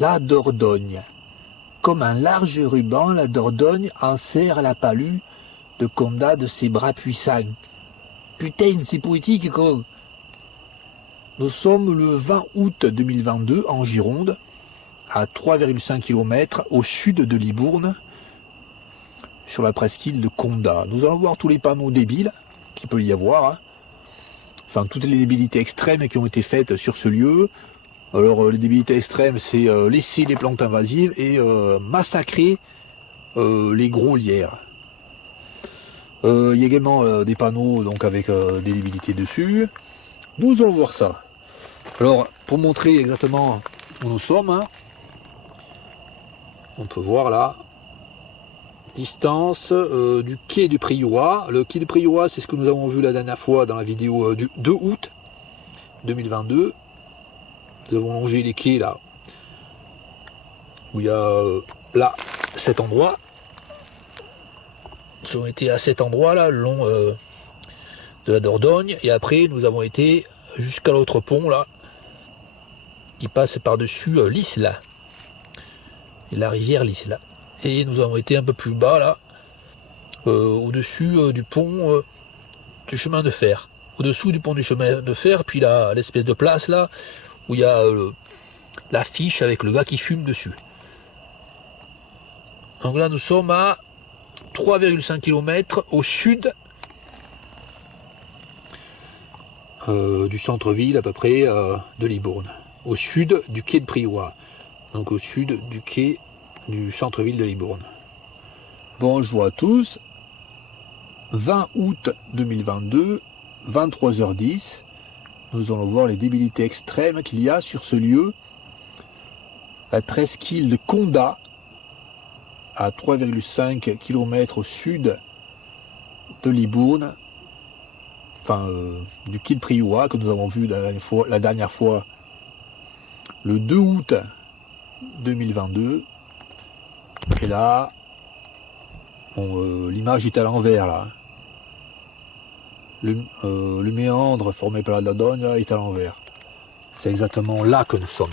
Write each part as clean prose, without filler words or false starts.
La Dordogne. Comme un large ruban, la Dordogne enserre la palue de Condat de ses bras puissants. Putain, c'est poétique, quoi. Nous sommes le 20 août 2022 en Gironde, à 3,5 km au sud de Libourne, sur la presqu'île de Condat. Nous allons voir tous les panneaux débiles qu'il peut y avoir, hein. Enfin, toutes les débilités extrêmes qui ont été faites sur ce lieu. Alors, les débilités extrêmes, c'est laisser les plantes invasives et massacrer les gros lierres. Il y a également des panneaux donc avec des débilités dessus. Nous allons voir ça. Alors, pour montrer exactement où nous sommes, hein, on peut voir là, distance du quai du Priorat. Le quai du Priorat, c'est ce que nous avons vu la dernière fois dans la vidéo du 2 août 2022. Nous avons longé les quais là, où il y a là, cet endroit. Nous avons été à cet endroit là, le long de la Dordogne, et après nous avons été jusqu'à l'autre pont là, qui passe par-dessus l'Isla, et la rivière l'Isla. Et nous avons été un peu plus bas là, au-dessus du pont du chemin de fer. Au-dessous du pont du chemin de fer, puis là, l'espèce de place là, où il y a l'affiche avec le gars qui fume dessus. Donc là nous sommes à 3,5 km au sud du centre-ville à peu près de Libourne, au sud du quai de Priorat, donc au sud du quai du centre-ville de Libourne. Bonjour à tous, 20 août 2022, 23h10, nous allons voir les débilités extrêmes qu'il y a sur ce lieu, la presqu'île de Condat, à 3,5 km au sud de Libourne, enfin du quai de Priorat que nous avons vu la dernière fois le 2 août 2022. Et là, l'image est à l'envers là. Le méandre formé par la Dordogne là, est à l'envers. C'est exactement là que nous sommes.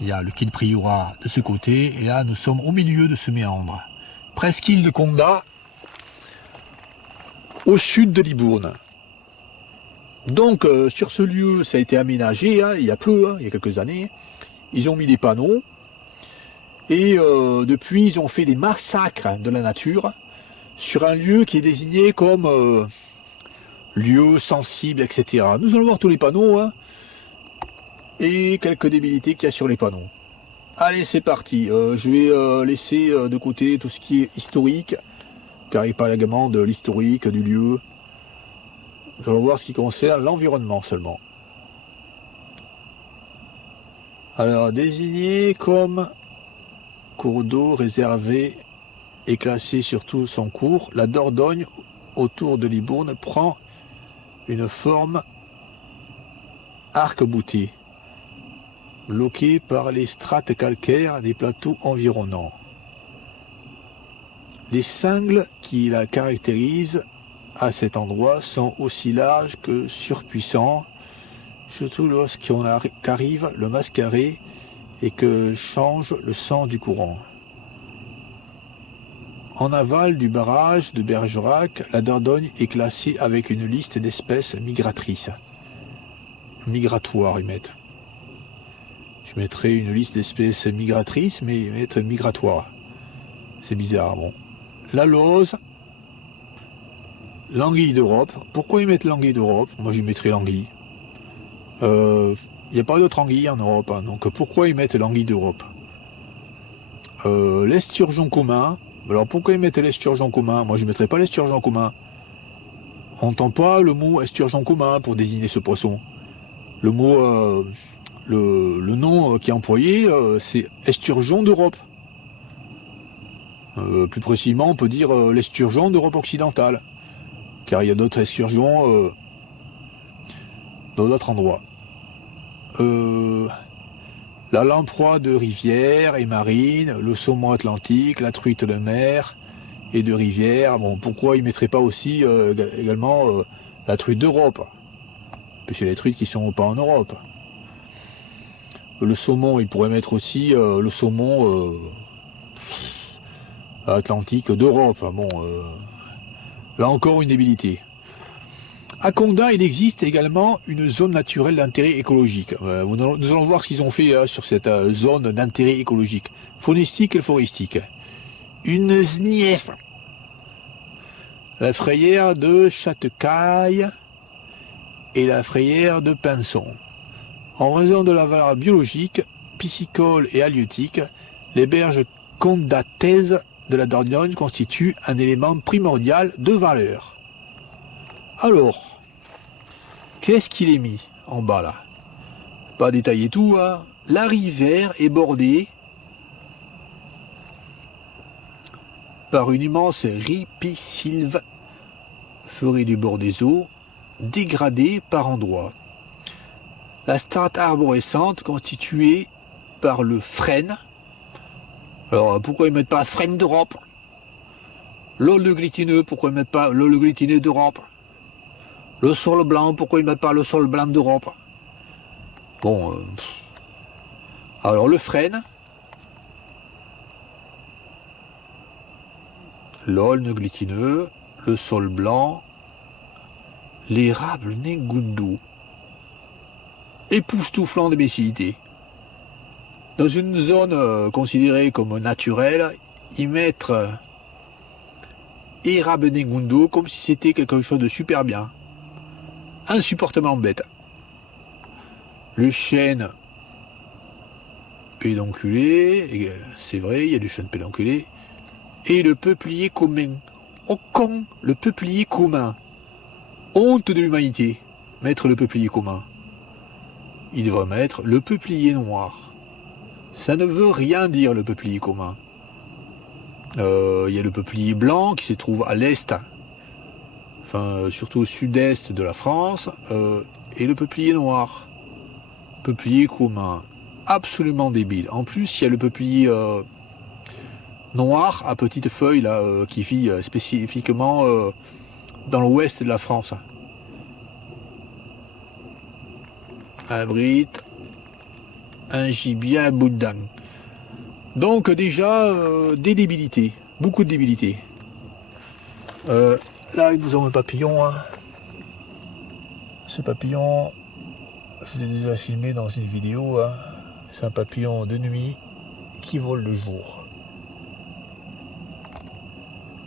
Il y a le quai de Priorat de ce côté, et là nous sommes au milieu de ce méandre. Presqu'île de Condat, au sud de Libourne. Donc sur ce lieu, ça a été aménagé, hein, il y a peu, hein, il y a quelques années. Ils ont mis des panneaux, et depuis ils ont fait des massacres de la nature, sur un lieu qui est désigné comme lieu sensible, etc. Nous allons voir tous les panneaux, hein, et quelques débilités qu'il y a sur les panneaux. Allez, c'est parti. Je vais laisser de côté tout ce qui est historique, car il parle également de l'historique du lieu. Nous allons voir ce qui concerne l'environnement seulement. Alors, désigné comme cours d'eau réservé et classé sur tout son cours, la Dordogne autour de Libourne prend une forme arc-boutée, bloquée par les strates calcaires des plateaux environnants. Les singles qui la caractérisent à cet endroit sont aussi larges que surpuissants, surtout lorsqu'on arrive le mascaret et que change le sens du courant. En aval du barrage de Bergerac, la Dordogne est classée avec une liste d'espèces migratrices. Migratoires, ils mettent. Je mettrais une liste d'espèces migratrices, mais ils mettent migratoires. C'est bizarre, bon. La lauze, l'anguille d'Europe. Pourquoi ils mettent l'anguille d'Europe? Moi, je mettrais l'anguille. Il n'y a pas d'autre anguille en Europe, hein, donc pourquoi ils mettent l'anguille d'Europe? L'esturgeon commun. Alors pourquoi ils mettent l'esturgeon commun? Moi je ne mettrais pas l'esturgeon commun. On n'entend pas le mot esturgeon commun pour désigner ce poisson. Le mot, le nom qui est employé, c'est esturgeon d'Europe. Plus précisément, on peut dire l'esturgeon d'Europe occidentale, car il y a d'autres esturgeons dans d'autres endroits. La lamproie de rivière et marine, le saumon atlantique, la truite de mer et de rivière. Bon, pourquoi ils ne mettraient pas aussi également la truite d'Europe? Parce qu'il y a les truites qui ne sont pas en Europe. Le saumon, il pourrait mettre aussi le saumon atlantique d'Europe. Bon, là encore une débilité. À Condat, il existe également une zone naturelle d'intérêt écologique. Nous allons voir ce qu'ils ont fait sur cette zone d'intérêt écologique, faunistique et floristique. Une SNIEF, la frayère de Châtecaille et la frayère de Pinson. En raison de la valeur biologique, piscicole et halieutique, les berges condataises de la Dordogne constituent un élément primordial de valeur. Alors, qu'est-ce qu'il est mis en bas là? Pas détaillé tout, hein. La rivière est bordée par une immense ripisylve, forêt du bord des eaux, dégradée par endroits. La strate arborescente constituée par le frêne. Alors pourquoi ils mettent pas frêne d'Europe? L'aulne glytineux, pourquoi ils mettent pas l'aulne glytineux d'Europe? Le sol blanc, pourquoi ils mettent pas le sol blanc d'Europe? Bon, alors le frêne, l'aulne glytineux, le sol blanc, l'érable Negundu, époustouflant d'imbécilité. Dans une zone considérée comme naturelle, y mettre érable Negundu comme si c'était quelque chose de super bien. Insupportablement bête. Le chêne pédonculé, c'est vrai, il y a du chêne pédonculé, et le peuplier commun. Oh con, le peuplier commun. Honte de l'humanité, mettre le peuplier commun. Il devrait mettre le peuplier noir. Ça ne veut rien dire le peuplier commun. Il y a le peuplier blanc qui se trouve à l'est, enfin surtout au sud-est de la France, et le peuplier noir. Peuplier commun. Absolument débile. En plus, il y a le peuplier noir à petites feuilles là, qui vit spécifiquement dans l'ouest de la France. Abrite un gibier à bout de dent. Donc déjà des débilités, beaucoup de débilités. Là nous avons le papillon. Hein. Ce papillon, je l'ai déjà filmé dans une vidéo. Hein. C'est un papillon de nuit qui vole le jour.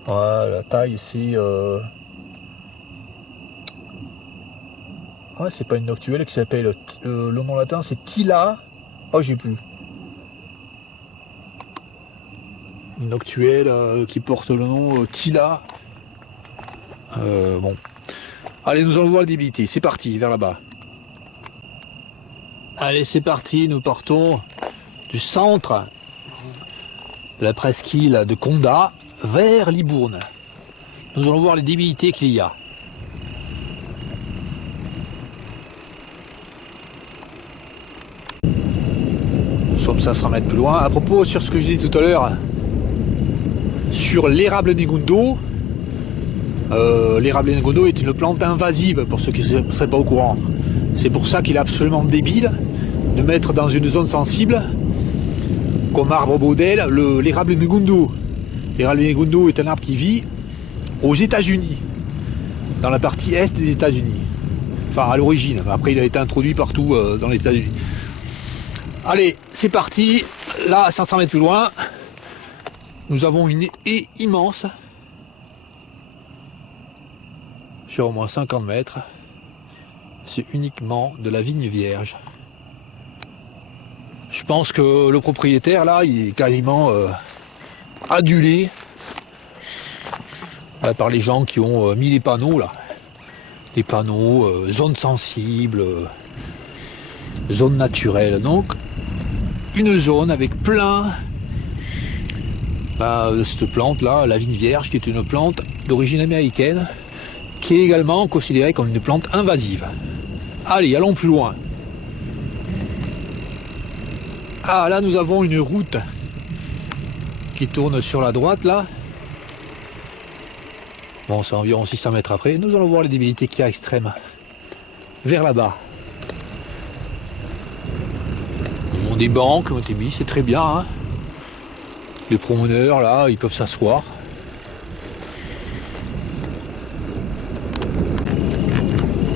Voilà, la taille c'est ouais, c'est pas une noctuelle qui s'appelle le nom latin c'est Tila. Oh j'ai plus. Une noctuelle qui porte le nom Tila. Bon. Allez, nous allons voir la débilité. C'est parti, vers là-bas. Allez, c'est parti. Nous partons du centre de la presqu'île de Condat vers Libourne. Nous allons voir les débilités qu'il y a. Nous sommes 500 mètres plus loin. À propos, sur ce que je disais tout à l'heure, sur l'érable Negundu, l'érable Negundu est une plante invasive pour ceux qui ne seraient pas au courant. C'est pour ça qu'il est absolument débile de mettre dans une zone sensible comme arbre modèle l'érable Negundu. L'érable Negundu est un arbre qui vit aux États-Unis, dans la partie est des États-Unis. Enfin à l'origine, après il a été introduit partout dans les États-Unis. Allez, c'est parti. Là, 500 mètres plus loin, nous avons une haie immense sur au moins 50 mètres. C'est uniquement de la vigne vierge. Je pense que le propriétaire là, il est quasiment adulé par les gens qui ont mis les panneaux là. Les panneaux, zone sensible, zone naturelle. Donc, une zone avec plein de cette plante là, la vigne vierge, qui est une plante d'origine américaine, qui est également considérée comme une plante invasive. Allez, allons plus loin. Ah, là nous avons une route qui tourne sur la droite là. Bon, c'est environ 600 mètres après. Nous allons voir les débilités qu'il y a extrêmes. Vers là-bas. ont des bancs qui ont été mis, c'est très bien. Hein. Les promeneurs, là, ils peuvent s'asseoir.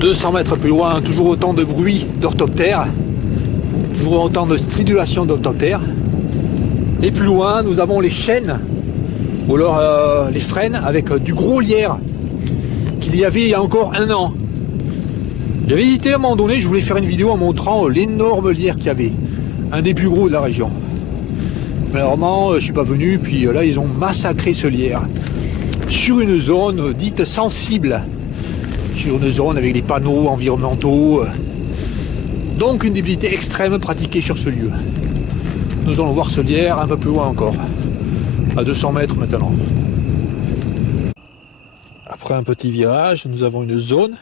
« 200 mètres plus loin, toujours autant de bruit d'orthoptères, toujours autant de stridulation d'orthoptères. Et plus loin, nous avons les chênes, ou alors les frênes avec du gros lierre qu'il y avait il y a encore 1 an. J'avais hésité à un moment donné, je voulais faire une vidéo en montrant l'énorme lierre qu'il y avait, un des plus gros de la région. Malheureusement, je suis pas venu, puis là ils ont massacré ce lierre sur une zone dite sensible, sur une zone avec des panneaux environnementaux, donc une débilité extrême pratiquée sur ce lieu. Nous allons voir ce lierre un peu plus loin encore, à 200 mètres maintenant. Après un petit virage, nous avons une zone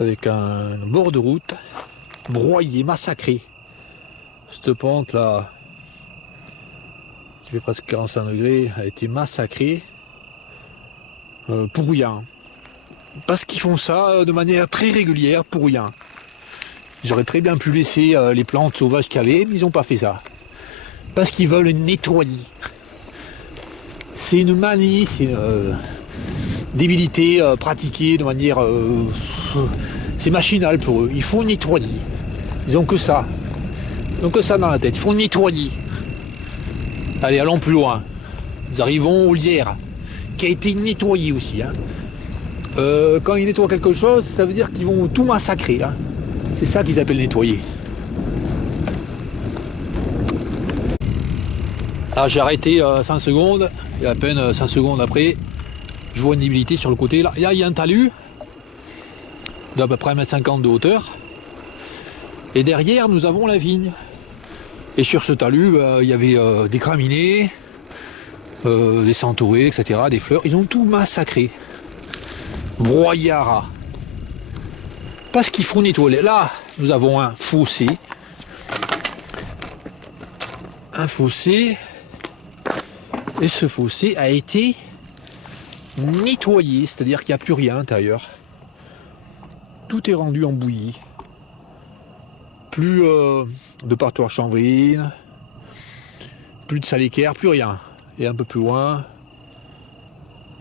avec un bord de route broyé, massacré. Cette pente là, qui fait presque 45 degrés, a été massacrée pour rien. Parce qu'ils font ça de manière très régulière pour rien. Ils auraient très bien pu laisser les plantes sauvages qu'il y avait, mais ils n'ont pas fait ça. Parce qu'ils veulent nettoyer. C'est une manie, c'est une débilité pratiquée de manière... c'est machinal pour eux. Il faut nettoyer. Ils ont que ça. Ils ont que ça dans la tête. Il faut nettoyer. Allez, allons plus loin. Nous arrivons au lierre, qui a été nettoyé aussi. Hein. Quand ils nettoient quelque chose, ça veut dire qu'ils vont tout massacrer. Hein. C'est ça qu'ils appellent nettoyer. Alors j'ai arrêté 5 secondes, et à peine 5 secondes après, je vois une débilité sur le côté. Là, il y a un talus d'à peu près 1,50 m de hauteur. Et derrière, nous avons la vigne. Et sur ce talus, il y avait des graminées, des centaurées, etc., des fleurs. Ils ont tout massacré. Broyé à ras. Parce qu'il faut nettoyer. Là, nous avons un fossé. Un fossé. Et ce fossé a été nettoyé. C'est-à-dire qu'il n'y a plus rien à l'intérieur. Tout est rendu en bouillie. Plus de partoir chanvrine. Plus de salécaire, plus rien. Et un peu plus loin,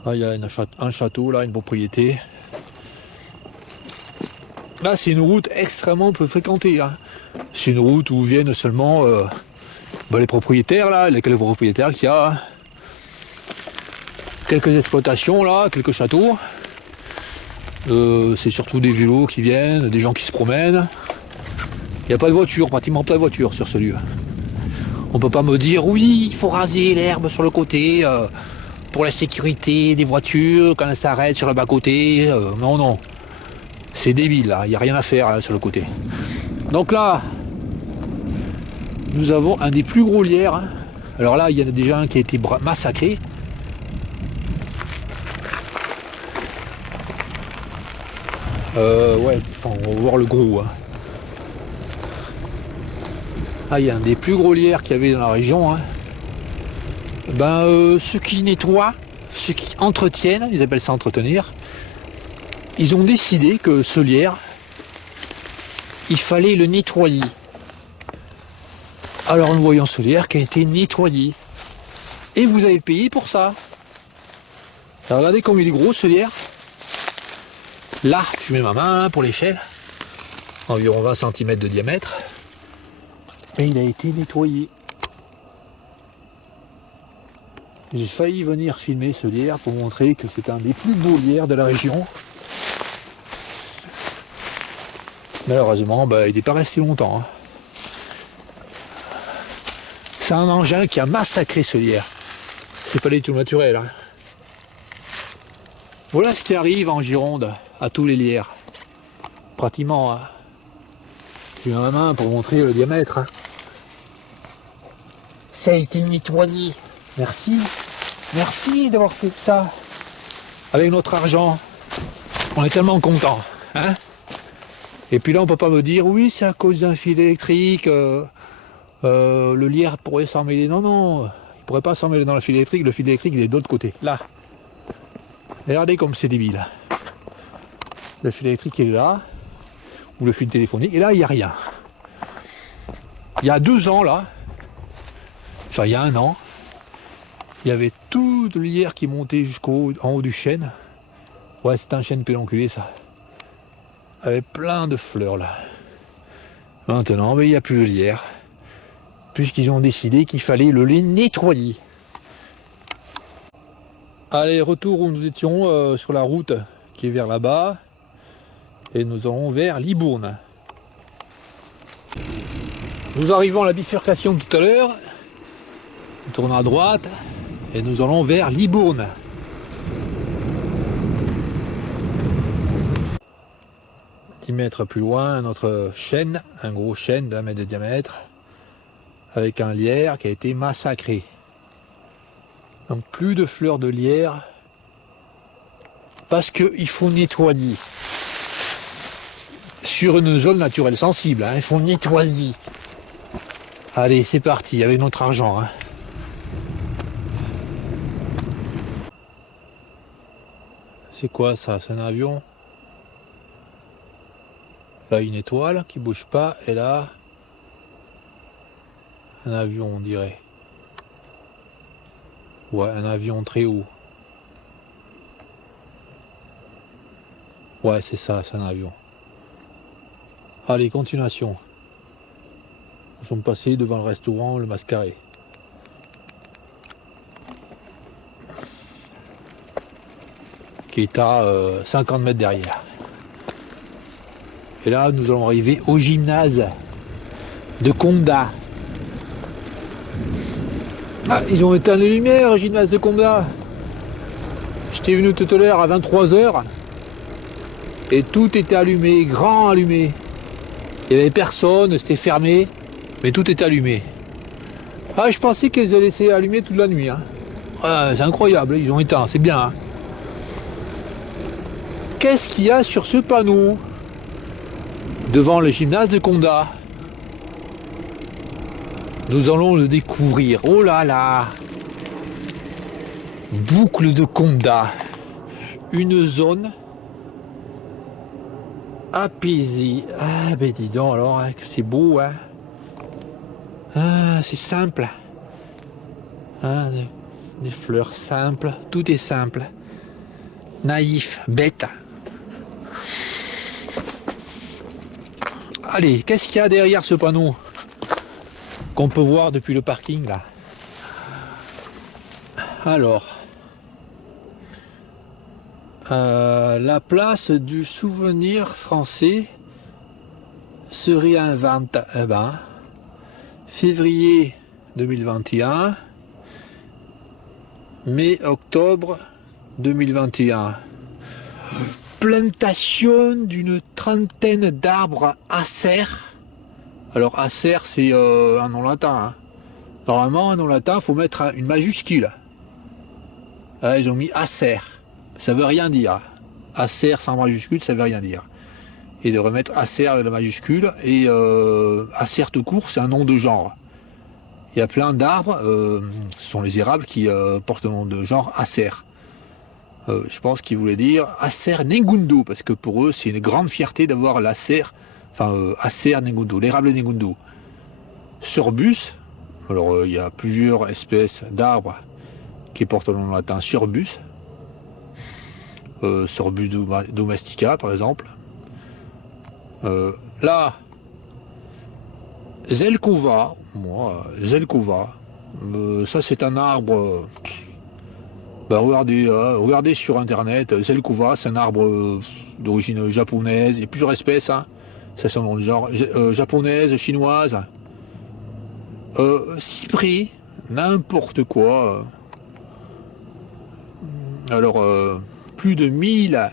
là, il y a un château, là, une propriété. Là, c'est une route extrêmement peu fréquentée. Hein. C'est une route où viennent seulement les propriétaires, là, les propriétaires qu'il y a. Hein. Quelques exploitations, là, quelques châteaux. C'est surtout des vélos qui viennent, des gens qui se promènent. Il n'y a pas de voiture, pratiquement pas de voiture sur ce lieu. On peut pas me dire, oui, il faut raser l'herbe sur le côté pour la sécurité des voitures quand elles s'arrêtent sur le bas-côté. Non, non. C'est débile, là. Il n'y a rien à faire là, sur le côté. Donc là, nous avons un des plus gros lierres. Hein. Alors là, il y en a déjà un qui a été massacré. Ouais, enfin, on va voir le gros. Hein. Ah, il y a un des plus gros lierres qu'il y avait dans la région. Hein. Ceux qui nettoient, ceux qui entretiennent, ils appellent ça entretenir, ils ont décidé que ce lierre, il fallait le nettoyer. Alors nous voyons ce lierre qui a été nettoyé. Et vous avez payé pour ça. Alors, regardez comme il est gros ce lierre. Là, je mets ma main pour l'échelle. Environ 20 cm de diamètre. Et il a été nettoyé. J'ai failli venir filmer ce lierre pour montrer que c'est un des plus beaux lierres de la région. Malheureusement, il n'est pas resté longtemps. Hein. C'est un engin qui a massacré ce lierre. C'est pas du tout naturel. Hein. Voilà ce qui arrive en Gironde à tous les lierres. Pratiquement. Hein. J'ai ma main pour montrer le diamètre. Hein. Ça a été nettoyé. Merci. Merci d'avoir fait ça. Avec notre argent. On est tellement contents. Hein. Et puis là, on peut pas me dire, oui, c'est à cause d'un fil électrique. Le lierre pourrait s'emmêler. Non, non. Il pourrait pas s'emmêler dans le fil électrique. Le fil électrique, il est de l'autre côté. Là. Regardez comme c'est débile. Le fil électrique il est là. Ou le fil téléphonique. Et là, il n'y a rien. Il y a 2 ans là, enfin il y a 1 an, il y avait toute le lierre qui montait jusqu'en haut du chêne. Ouais, c'est un chêne pédonculé ça. Avec plein de fleurs là. Maintenant, il n'y a plus de lierre. Puisqu'ils ont décidé qu'il fallait le les nettoyer. Allez, retour où nous étions sur la route qui est vers là-bas. Et nous allons vers Libourne. Nous arrivons à la bifurcation tout à l'heure. Nous tournons à droite et nous allons vers Libourne. 10 mètres plus loin, notre chêne, un gros chêne de 1 mètre de diamètre, avec un lierre qui a été massacré. Donc plus de fleurs de lierre, parce qu'il faut nettoyer. Sur une zone naturelle sensible, hein, il faut nettoyer. Allez, c'est parti, avec notre argent. Hein. C'est quoi ça? C'est un avion? Là, une étoile qui bouge pas, et là, un avion, on dirait. Ouais, un avion très haut. Ouais, c'est ça, c'est un avion. Allez, continuation. Nous sommes passés devant le restaurant Le Mascaret. Qui est à 50 mètres derrière. Et là, nous allons arriver au gymnase de Condat. Ah, ils ont éteint les lumières au gymnase de Condat. J'étais venu tout à l'heure à 23 h et tout était allumé, grand allumé. Il n'y avait personne, c'était fermé, mais tout était allumé. Ah, je pensais qu'ils allaient laisser allumer toute la nuit. Hein. Ah, c'est incroyable, ils ont éteint, c'est bien. Hein. Qu'est-ce qu'il y a sur ce panneau devant le gymnase de Condat? Nous allons le découvrir. Oh là là! Boucle de Condat. Une zone apaisée. Ah ben dis donc alors, hein, que c'est beau, hein. Ah, c'est simple. Ah, des fleurs simples, tout est simple. Naïf, bête. Allez, qu'est-ce qu'il y a derrière ce panneau qu'on peut voir depuis le parking là? Alors, la place du souvenir français se réinvente. Eh ben, février 2021, mai-octobre 2021. Plantation d'une trentaine d'arbres acer. Alors acer, c'est un nom latin. Hein. Normalement, un nom latin, il faut mettre une majuscule. Là, ils ont mis acer. Ça veut rien dire. Acer sans majuscule, ça veut rien dire. Et de remettre acer avec la majuscule. Et acer tout court, c'est un nom de genre. Il y a plein d'arbres, ce sont les érables qui portent le nom de genre acer. Je pense qu'il voulait dire Acer Negundo, parce que pour eux, c'est une grande fierté d'avoir l'Acer, enfin Acer Negundo, l'érable Negundo. Sorbus, alors il y a plusieurs espèces d'arbres qui portent le nom latin Sorbus. Sorbus domestica, par exemple. Là, Zelkova, Zelkova, ça c'est un arbre. Bah regardez sur internet, Zelkova, c'est un arbre d'origine japonaise, il y a plusieurs espèces, hein. Ça c'est un genre japonaise, chinoise. Cyprès, n'importe quoi. Alors plus de 1000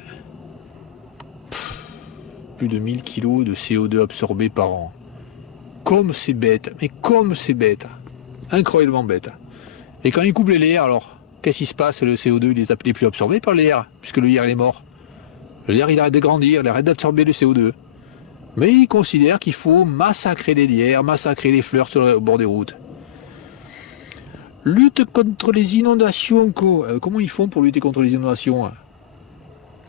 kilos de CO2 absorbés par an. Comme c'est bête, mais comme c'est bête. Incroyablement bête. Et quand ils coupent les lierres, alors qu'est-ce qui se passe? Le CO2 il n'est plus absorbé par le lierre, puisque le lierre il est mort. Le lierre il arrête de grandir, il arrête d'absorber le CO2. Mais ils considèrent qu'il faut massacrer les lierres, massacrer les fleurs sur le bord des routes. Lutte contre les inondations. Comment ils font pour lutter contre les inondations, hein,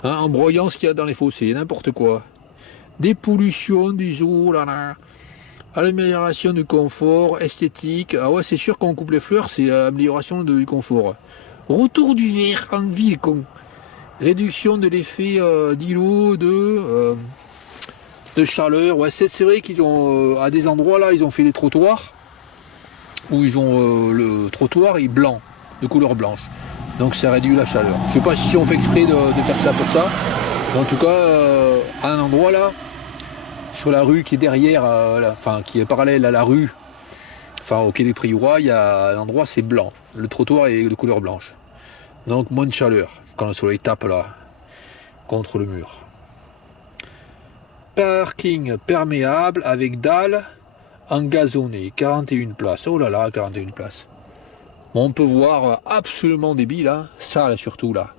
en broyant ce qu'il y a dans les fossés, n'importe quoi. Des pollutions, des eaux, là, là. Amélioration du confort, esthétique. Ah ouais, c'est sûr qu'on coupe les fleurs, c'est amélioration du confort. Retour du vert en ville, con. Réduction de l'effet d'îlot, de chaleur. Ouais, c'est vrai qu'ils ont, à des endroits là, ils ont fait des trottoirs où ils ont le trottoir est blanc, de couleur blanche. Donc ça réduit la chaleur. Je sais pas si on fait exprès de faire ça pour ça. Mais en tout cas, à un endroit là, sur la rue qui est derrière, enfin qui est parallèle à la rue, enfin au quai des Prioras, il y a l'endroit c'est blanc. Le trottoir est de couleur blanche. Donc moins de chaleur quand le soleil tape là contre le mur. Parking perméable avec dalles en gazonné, 41 places. Oh là là, 41 places. Bon, on peut voir absolument débile, hein. Ça là surtout là.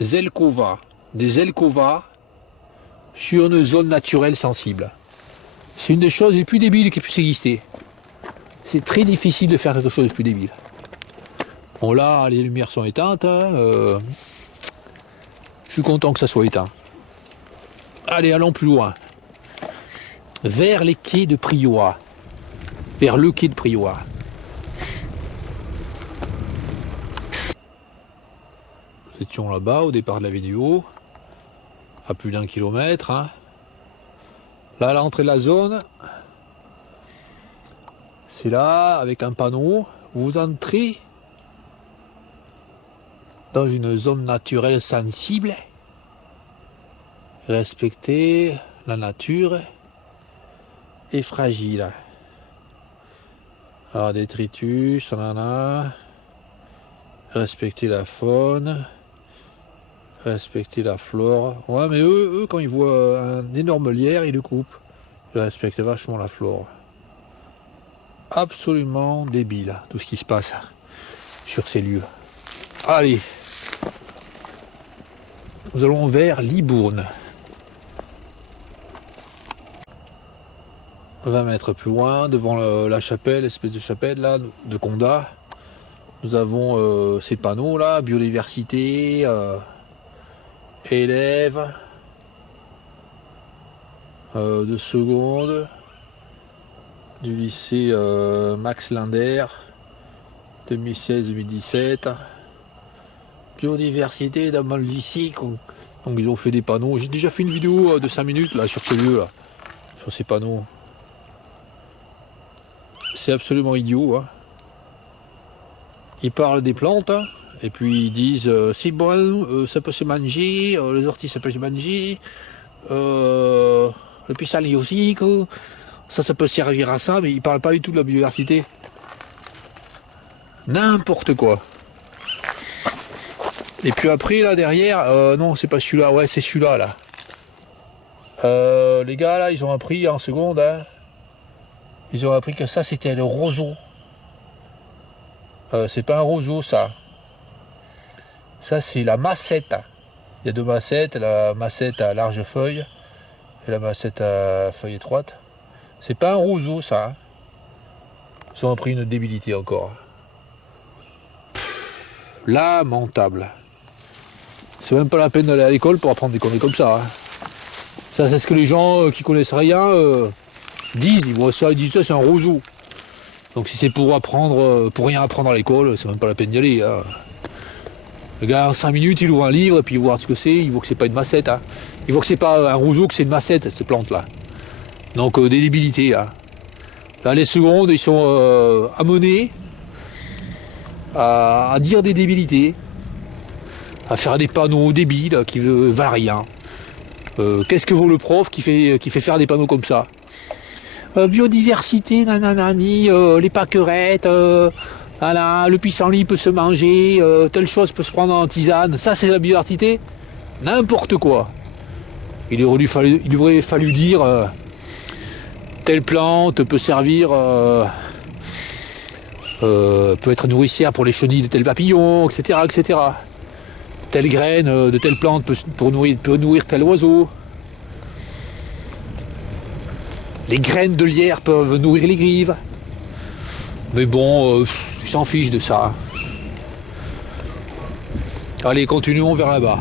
Zelkova, des Zelkova sur une zone naturelle sensible. C'est une des choses les plus débiles qui puisse exister. C'est très difficile de faire quelque chose de plus débile. Bon là, les lumières sont éteintes. Hein, je suis content que ça soit éteint. Allez, allons plus loin. Vers les quais de Priorat. Vers le quai de Priorat. Nous étions là-bas au départ de la vidéo. À plus d'1 kilomètre. Hein. Là, à l'entrée de la zone, c'est là, avec un panneau. Vous entrez dans une zone naturelle sensible. Respectez la nature est fragile. Alors détritus, nanana. Respectez la faune. Respectez la flore. Ouais, mais eux quand ils voient un énorme lierre, ils le coupent. Ils respectent vachement la flore. Absolument débile, tout ce qui se passe sur ces lieux. Allez. Nous allons vers Libourne. 20 mètres plus loin, devant la chapelle, l'espèce de chapelle là, de Condat, nous avons ces panneaux là, biodiversité, élèves de seconde, du lycée Max Linder, 2016-2017, biodiversité dans le lycée. Donc ils ont fait des panneaux. J'ai déjà fait une vidéo de 5 minutes là sur ce lieu là, sur ces panneaux. C'est absolument idiot. Hein. Ils parlent des plantes, hein, et puis ils disent c'est bon, ça peut se manger, les orties ça peut se manger, le pissenlit aussi, quoi. Ça peut servir à ça, mais ils parlent pas du tout de la biodiversité. N'importe quoi. Et puis après là derrière, non c'est pas celui-là, ouais c'est celui-là là. Les gars là ils ont appris en seconde, hein. Ils ont appris que ça c'était le roseau. C'est pas un roseau ça. Ça c'est la macette. Il y a deux macettes, la macette à large feuille et la macette à feuille étroite. C'est pas un roseau ça. Ils ont appris une débilité encore. Lamentable. C'est même pas la peine d'aller à l'école pour apprendre des conneries comme ça. Hein. Ça c'est ce que les gens qui connaissent rien disent. Ils voient ça, ils disent ça c'est un roseau. Donc si c'est pour apprendre, pour rien apprendre à l'école, c'est même pas la peine d'y aller. Hein. Le gars en 5 minutes il ouvre un livre et puis il voit ce que c'est, il voit que c'est pas une macette. Hein. Il voit que c'est pas un roseau, que c'est une macette cette plante là. Donc des débilités. Hein. Là les secondes ils sont amenés à dire des débilités, à faire des panneaux débiles qui ne valent rien. Qu'est-ce que vaut le prof qui fait faire des panneaux comme ça? Biodiversité, nananani, les pâquerettes, voilà, le pissenlit peut se manger, telle chose peut se prendre en tisane, ça c'est la biodiversité? N'importe quoi. Il aurait fallu dire telle plante peut servir, peut être nourricière pour les chenilles de tel papillon, etc. etc. Telle graine de telle plante peut nourrir tel oiseau. Les graines de lierre peuvent nourrir les grives. Mais bon, ils s'en fichent de ça. Allez, continuons vers là-bas.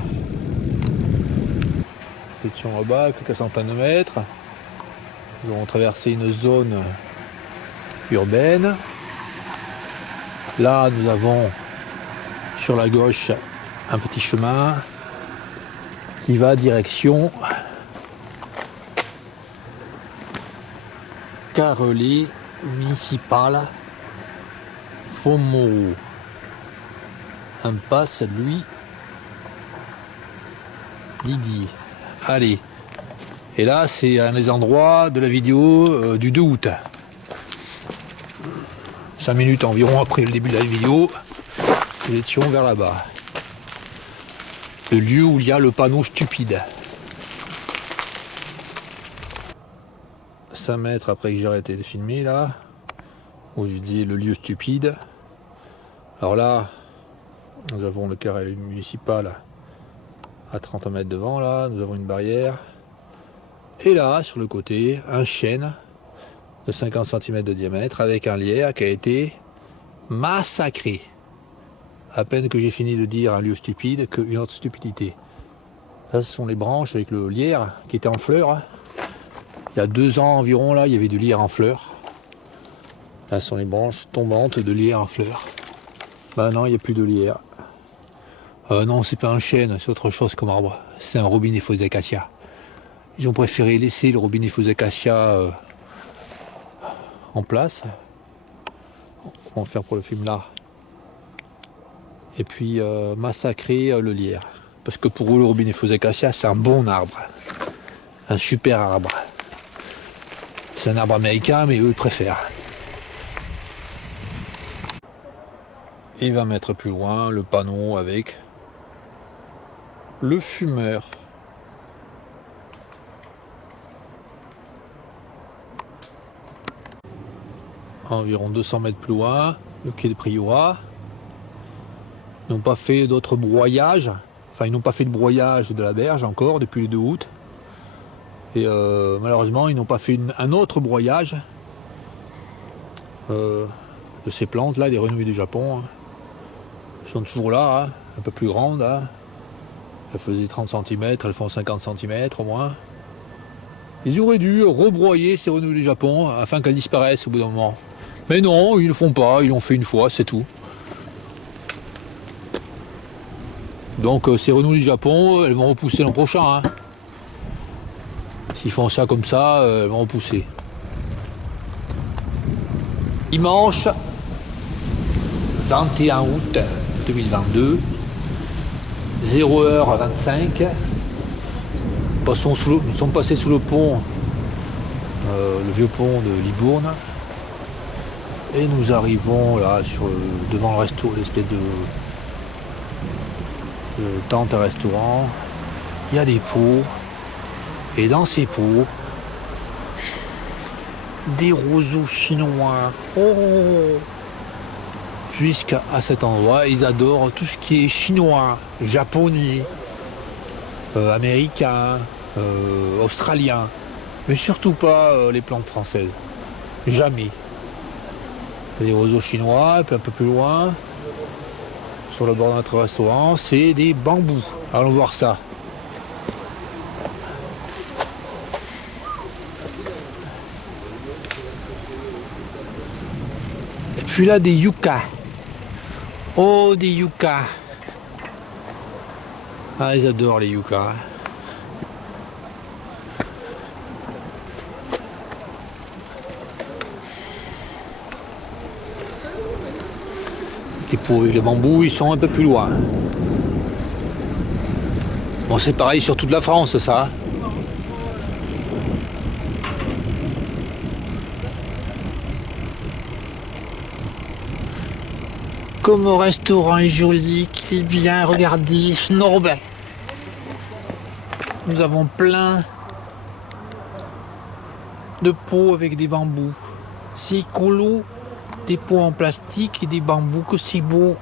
Nous étions là-bas, quelques centaines de mètres. Nous avons traversé une zone urbaine. Là, nous avons sur la gauche un petit chemin qui va direction Carrelé municipal Font-Moreau. Impasse Louis Didier. Allez. Et là, c'est un des endroits de la vidéo du 2 août. 5 minutes environ après le début de la vidéo, nous étions vers là-bas. Le lieu où il y a le panneau stupide. 5 mètres après que j'ai arrêté de filmer là, où je dis le lieu stupide. Alors là, nous avons le carré municipal à 30 mètres devant là, nous avons une barrière. Et là, sur le côté, un chêne de 50 cm de diamètre avec un lierre qui a été massacré. À peine que j'ai fini de dire un lieu stupide qu'une autre stupidité. Là, ce sont les branches avec le lierre qui était en fleurs. Il y a 2 ans environ, là, il y avait du lierre en fleurs. Là, ce sont les branches tombantes de lierre en fleurs. Bah non, il n'y a plus de lierre. Non, c'est pas un chêne, c'est autre chose comme arbre. C'est un robinet faux acacia. Ils ont préféré laisser le robinet faux acacia en place. On va faire pour le film là. Et puis massacrer le lierre. Parce que pour eux, le robinet faux acacia, c'est un bon arbre. Un super arbre. C'est un arbre américain, mais eux, ils préfèrent. Il va mettre plus loin le panneau avec le fumeur. Environ 200 mètres plus loin, le quai de Priorat. Ils n'ont pas fait d'autres broyages. Enfin, ils n'ont pas fait de broyage de la berge encore depuis le 2 août. Et malheureusement, ils n'ont pas fait un autre broyage de ces plantes-là, les renouilles du Japon. Elles sont toujours là, hein, un peu plus grandes. Hein. Elles faisaient 30 cm, elles font 50 cm au moins. Ils auraient dû rebroyer ces renouilles du Japon afin qu'elles disparaissent au bout d'un moment. Mais non, ils ne le font pas, ils l'ont fait une fois, c'est tout. Donc ces renouilles du Japon, elles vont repousser l'an prochain. Hein. S'ils font ça comme ça, elles vont repousser. Dimanche 21 août 2022, 0h25. Nous sommes passés sous le pont, le vieux pont de Libourne. Et nous arrivons là devant le resto, l'espèce de tente à restaurant. Il y a des pots. Et dans ces pots, des roseaux chinois. Oh, jusqu'à cet endroit, ils adorent tout ce qui est chinois, japonais, américain, australien. Mais surtout pas les plantes françaises. Jamais. Des roseaux chinois, puis un peu plus loin, sur le bord de notre restaurant, c'est des bambous. Allons voir ça. Et puis là, des yuccas. Oh, des yuccas. Ah, ils adorent les yuccas. Et pour les bambous, ils sont un peu plus loin. Bon, c'est pareil sur toute la France, ça. Comme au restaurant est joli, qui est bien, regardez, snorbe. Nous avons plein de pots avec des bambous. C'est écolo. Des pots en plastique et des bambous, que c'est beau.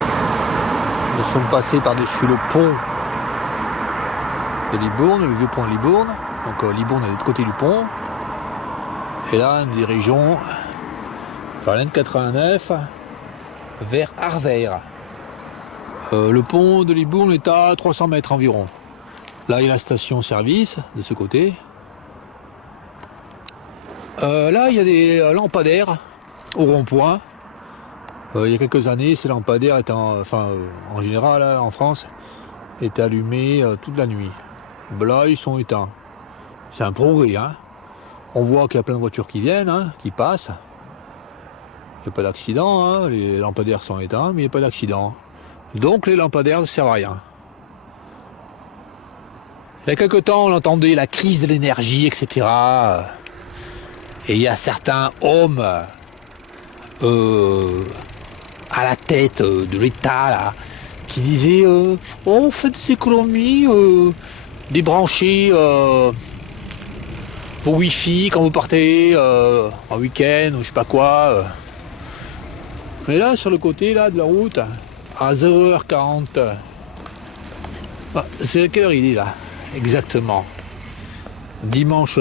Nous sommes passés par-dessus le pont de Libourne, le vieux pont de Libourne. Donc Libourne est de l'autre côté du pont. Et là, nous dirigeons vers l'N89 vers Arveyres. Le pont de Libourne est à 300 mètres environ. Là, il y a la station-service de ce côté. Là, il y a des lampadaires au rond-point. Il y a quelques années, ces lampadaires étaient, en général, là, en France, étaient allumés toute la nuit. Là, ils sont éteints. C'est un progrès, hein. On voit qu'il y a plein de voitures qui viennent, hein, qui passent. Il n'y a pas d'accident, hein. Les lampadaires sont éteints, mais il n'y a pas d'accident. Donc les lampadaires ne servent à rien. Il y a quelque temps, on entendait la crise de l'énergie, etc. Et il y a certains hommes à la tête de l'État là, qui disaient oh, faites des économies, débranchez vos Wi-Fi quand vous partez en week-end ou je sais pas quoi. Mais là, sur le côté là, de la route, à 0h40, c'est quelle heure il est là exactement? Dimanche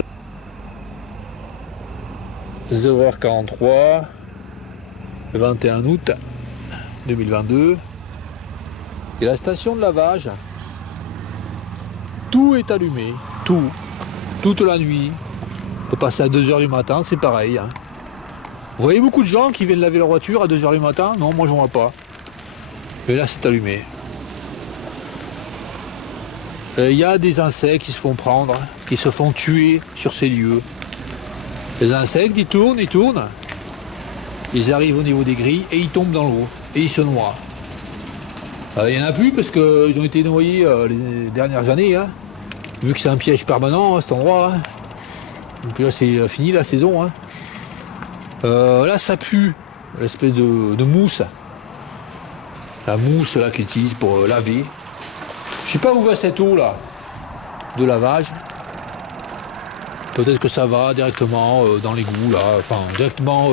0h43, le 21 août 2022. Et la station de lavage, tout est allumé, toute la nuit. On peut passer à 2h du matin, c'est pareil. Hein. Vous voyez beaucoup de gens qui viennent laver leur voiture à 2h du matin? Non, moi j'en vois pas. Mais là c'est allumé. Il y a des insectes qui se font prendre, qui se font tuer sur ces lieux. Les insectes, ils tournent, ils arrivent au niveau des grilles et ils tombent dans l'eau et ils se noient. Il n'y en a plus parce qu'ils ont été noyés les dernières années, hein, vu que c'est un piège permanent, hein, cet endroit. Hein. Donc là c'est fini la saison. Hein. Là ça pue, l'espèce de mousse. La mousse là qu'ils utilisent pour laver. Je sais pas où va cette eau là de lavage. Peut-être que ça va directement dans l'égout là, enfin directement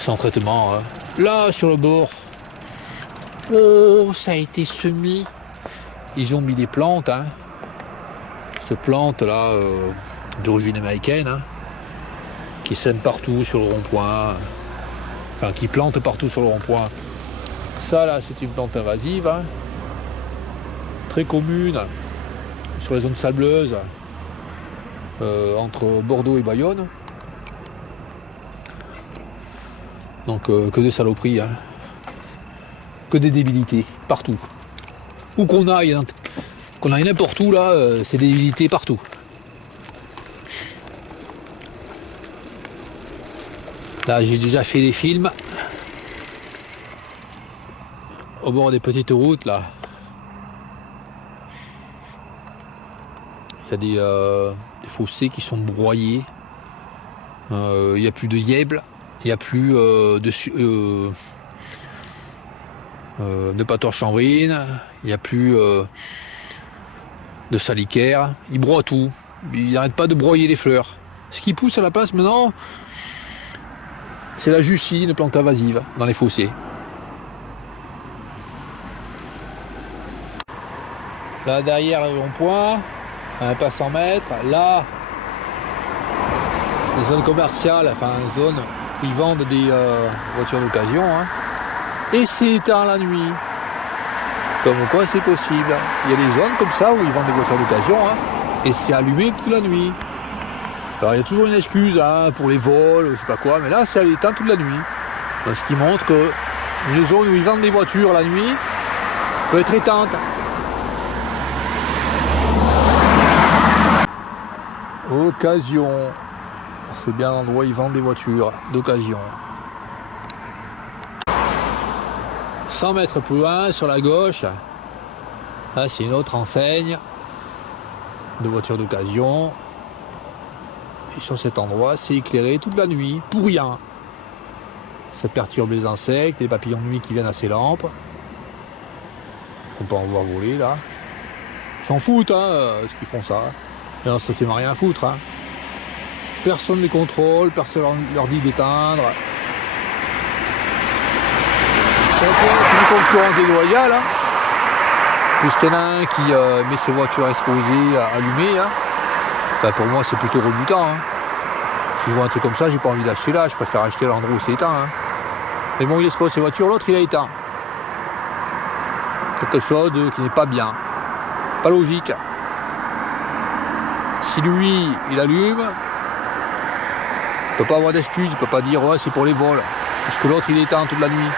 sans traitement. Hein. Là sur le bord, oh ça a été semé. Ils ont mis des plantes, hein. Ces plantes là d'origine américaine, hein, qui sèment partout sur le rond-point, enfin qui plantent partout sur le rond-point. Ça là c'est une plante invasive, hein, très commune sur les zones sableuses. Entre Bordeaux et Bayonne. Donc que des saloperies, hein. Que des débilités, partout. Où qu'on aille n'importe où là, c'est des débilités partout. Là j'ai déjà fait des films au bord des petites routes là. Il y a des fossés qui sont broyés. Il n'y a plus de yèbles, il n'y a plus de patoche chanvrine, il n'y a plus de salicaire. Ils broient tout. Ils n'arrêtent pas de broyer les fleurs. Ce qui pousse à la place maintenant, c'est la jussie, une plante invasive dans les fossés. Là derrière le rond-point, pas 100 mètres, là, une zone commerciale, enfin une zone où ils vendent des voitures d'occasion, hein. Et c'est éteint la nuit. Comme quoi c'est possible. Il y a des zones comme ça où ils vendent des voitures d'occasion, hein, et c'est allumé toute la nuit. Alors il y a toujours une excuse, hein, pour les vols, je sais pas quoi, mais là c'est éteint toute la nuit. Ce qui montre que une zone où ils vendent des voitures la nuit peut être éteinte. Occasion, c'est bien l'endroit où ils vendent des voitures d'occasion. 100 mètres plus loin, sur la gauche, là c'est une autre enseigne de voitures d'occasion. Et sur cet endroit, c'est éclairé toute la nuit, pour rien. Ça perturbe les insectes, les papillons de nuit qui viennent à ces lampes. On peut en voir voler là. Ils s'en foutent, hein, ce qu'ils font ça. Ils n'en ont strictement rien à foutre. Hein. Personne ne les contrôle, personne leur dit d'éteindre. C'est une concurrence déloyale, hein. Puisqu'il y en a un qui met ses voitures exposées, allumées. Hein. Enfin, pour moi, c'est plutôt rebutant. Hein. Si je vois un truc comme ça, j'ai pas envie d'acheter là. Je préfère acheter l'endroit où c'est éteint. Hein. Mais bon, il expose ses voitures, l'autre il a éteint. Quelque chose qui n'est pas bien. Pas logique. Si lui, il allume, il peut pas avoir d'excuse, il peut pas dire ouais c'est pour les vols, parce que l'autre il éteint toute la nuit.